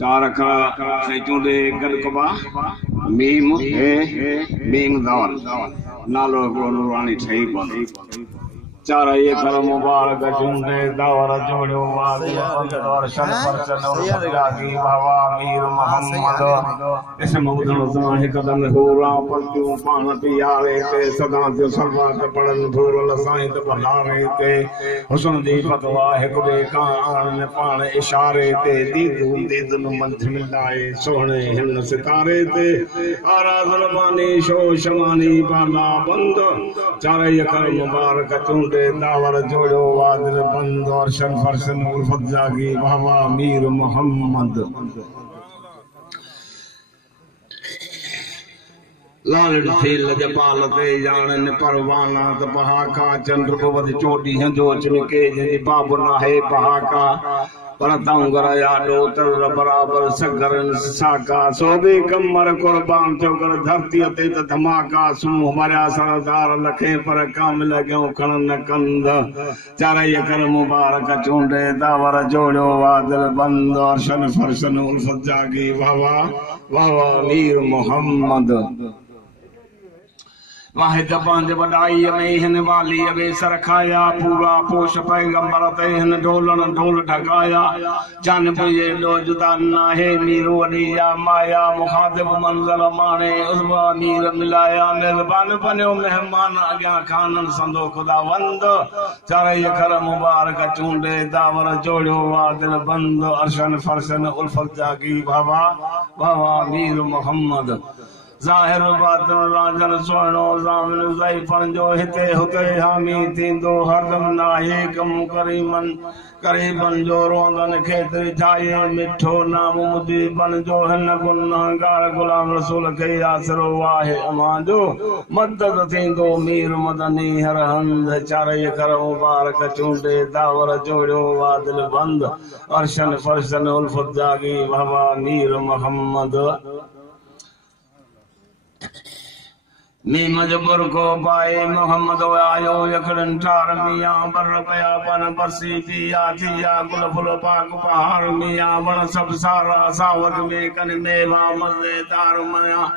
चार अखर सैचूं दे गदकबा मीम है मीम दावल नालो हिकिड़ो नूरानी ठही पवंदो चार अखर मुबारक चूंडे दावर जोड़ियो दर्शन परसन उर्फजागी बाबा मीर मोहम्मद इसम ॿुधण सां हिकदम होरा पलटियूं पाण पियारे ते सदा जो सलवात पढ़न भूरल साईं त भलारे ते हुस्न जी फतवा हिक ॿिए खां आणन पाण इशारे ते दीदुन मंझ मिलाए सोहणे हिन सितारे ते आरा ज़ुल्मानी शो शमानी बाला बंद चार अखर मुबारक चूंडे दावर जोड़ो वादिल बंद और शन फरसन उल्फत जागी बाबा मीर मोहम्मद लाल थे लजपाल ते जान परवाना त पहाका चंद्र पवद चोटी हंजो चमके जे बाबू नाहे पहाका पर तांगर याडो तर बराबर सगरन साका सोबे कमर कुर्बान जो कर धरती ते त धमाका सु हमारा सरदार लखे पर कामिल गयो खणन कंद चार अखर मुबारक चूंडे दावर जोड़ो वादिल बंद और शन फरसन उल्फत जागी वावा वावा मीर मोहम्मद वाहिद पांज वडाई में हिन वाली वे सरखाया पूरा पोष पैगंबर ते हिन ढोलन ढोल ढकाया जान पुजे लो जुदा ना है मीरो अलिया माया मुखातिब मंजर माने उसवा मीर मिलाया मेहरबान बन्यो मेहमान अग्या खानन संदो खुदावंद चार अखर मुबारक चूंडे दावर जोड़ियो वादिल बंद अरशन फरसन उल्फत जागी बाबा बाबा मीर मोहम्मद ज़ाहिर बातिन राजन सोहणो ज़ामिन ज़ईफ़न जो हिते हुते हामी थींदो हरदम नाहे कम करीबन जो रोंदन खेतरी ठाहे मिठो नाम मुदीबन जो हिन गुनाहगार गुलाम रसूल खे आसरो आहे अमान जो मदद थींदो मीर मदनी हर हंद चार अखर मुबारक चूंडे दावर जोड़ियो वादिल बंद अरशन फरशन उल्फत जागी बाबा मीर मोहम्मद मीम जबर को पाए मोहम्मद आयो यकड़न ठार मिया बर पया पन बरसी पिया थिया गुल फुल पाक पहाड़ मिया बण सब सारा सावक में कन मेवा मजेदार मया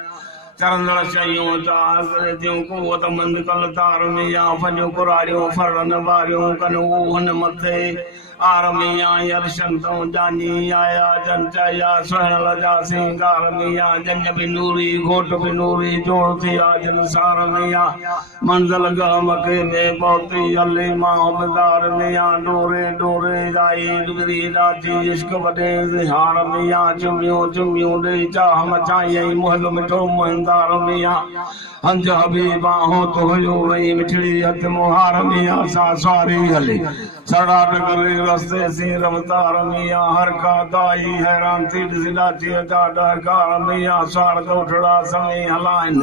चरंदड़ शयूं चार थियूं कुवत मंद कल तार मिया फनियूं कुरारियूं फरन वारियूं कन हुन मथे आरमिया यरशन तो जानी आया जनचया सोहल जा सिंगार मिया जन बिनूरी घोट बिनूरी जोड़ थी आज सार मिया मंजिल गमके में पहुंची अली माहबदार मिया डोरे डोरे जाई दुबरी राजी इश्क बदे जिहार मिया चुमियों दे चाह मचाई मुहल मिठो मुहंदार मिया हंज हबीबा हो तो हुयो वही मिठड़ी हथ मुहार मिया सा सारी हले सड़ा करे रस्ते सी रफ्तार मिया हर का दाई हैरान थी जिलाची डाडा कार मिया सार उठड़ा समय हलाइन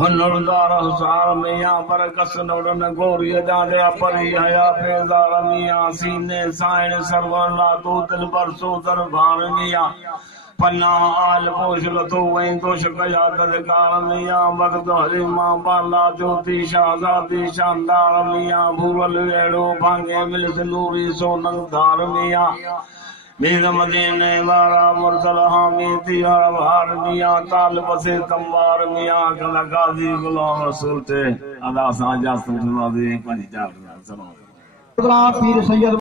हुनरदार हुसार मिया पर कस नोडन गोरी जाने परी हया पेदार मिया सीने साइन सरवर ला तो दिल पर सो दरबार मिया पन्ना आल पोषल तो वहीं दोष कया दरकार मिया वक्त हरिमा बाला ज्योति शाहजादी शानदार मिया भूरल वेड़ो भांगे मिल नूरी सोनंग धार मिया मीर मदीने वारा मुरसल हामी तिहार भार मिया ताल बसे तंबार मिया कला गाजी गुलाम रसूल ते अदा साजा सुन नदी पंजाब सलाम पीर सैयद